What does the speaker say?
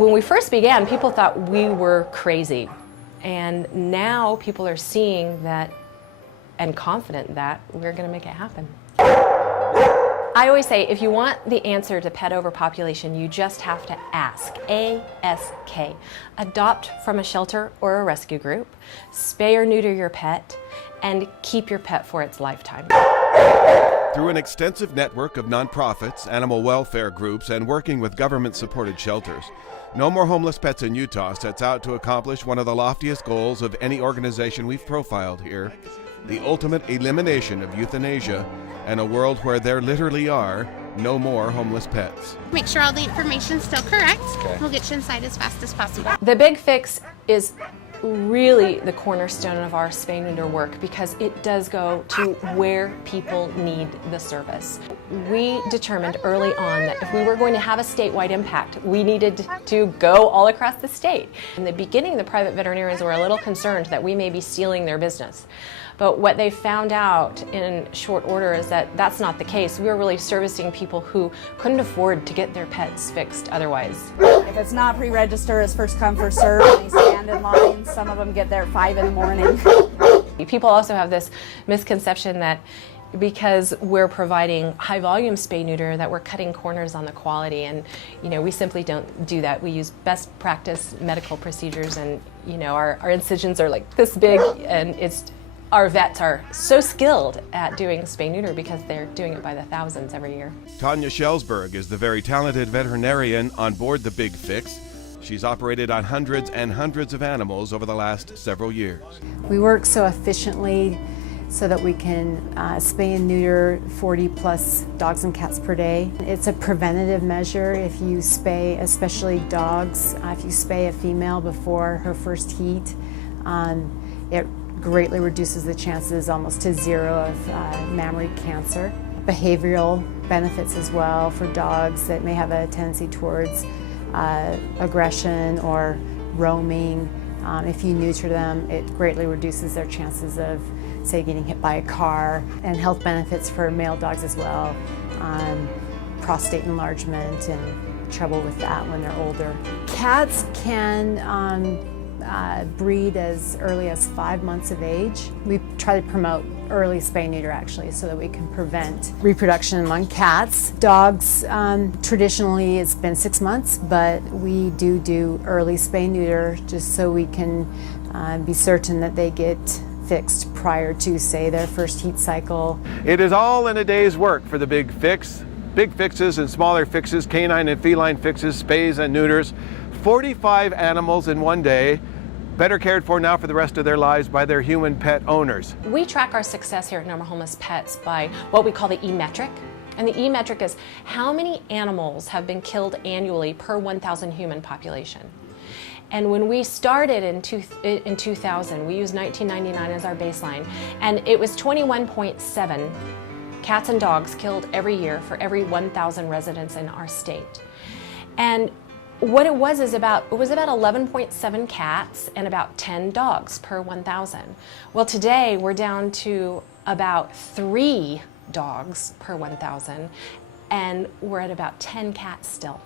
When we first began, people thought we were crazy. And now people are seeing that and confident that we're going to make it happen. I always say, if you want the answer to pet overpopulation, you just have to ask. A-S-K. Adopt from a shelter or a rescue group, spay or neuter your pet, and keep your pet for its lifetime. Through an extensive network of nonprofits, animal welfare groups, and working with government-supported shelters, No More Homeless Pets in Utah sets out to accomplish one of the loftiest goals of any organization we've profiled here, the ultimate elimination of euthanasia and a world where there literally are no more homeless pets. Make sure all the information's still correct. Okay. We'll get you inside as fast as possible. The Big Fix is really the cornerstone of our spay neuter work because it does go to where people need the service. We determined early on that if we were going to have a statewide impact, we needed to go all across the state. In the beginning, the private veterinarians were a little concerned that we may be stealing their business. But what they found out in short order is that that's not the case. We were really servicing people who couldn't afford to get their pets fixed otherwise. If it's not pre-register, it's first come, first serve, and they stand in line. Some of them get there at 5 in the morning. People also have this misconception that because we're providing high volume spay neuter that we're cutting corners on the quality, and we simply don't do that. We use best practice medical procedures, and our incisions are like this big, and our vets are so skilled at doing spay neuter because they're doing it by the thousands every year. Tanya Schellsberg is the very talented veterinarian on board the Big Fix. She's operated on hundreds and hundreds of animals over the last several years. We work so efficiently so that we can spay and neuter 40 plus dogs and cats per day. It's a preventative measure. If you spay, especially dogs, if you spay a female before her first heat, it greatly reduces the chances almost to zero of mammary cancer. Behavioral benefits as well for dogs that may have a tendency towards aggression or roaming. If you neuter them, it greatly reduces their chances of, say, getting hit by a car. And health benefits for male dogs as well, prostate enlargement and trouble with that when they're older. Cats can breed as early as 5 months of age. We try to promote early spay neuter actually so that we can prevent reproduction among cats. Dogs, traditionally it's been 6 months, but we do early spay neuter just so we can be certain that they get fixed prior to, say, their first heat cycle. It is all in a day's work for the Big Fix. Big fixes and smaller fixes, canine and feline fixes, spays and neuters. 45 animals in one day, better cared for now for the rest of their lives by their human pet owners. We track our success here at No More Homeless Pets by what we call the E-metric. And the E-metric is how many animals have been killed annually per 1,000 human population. And when we started in 2000, we used 1999 as our baseline, and it was 21.7 cats and dogs killed every year for every 1,000 residents in our state. And what it was about 11.7 cats and about 10 dogs per 1,000. Well, today we're down to about 3 dogs per 1,000, and we're at about 10 cats still.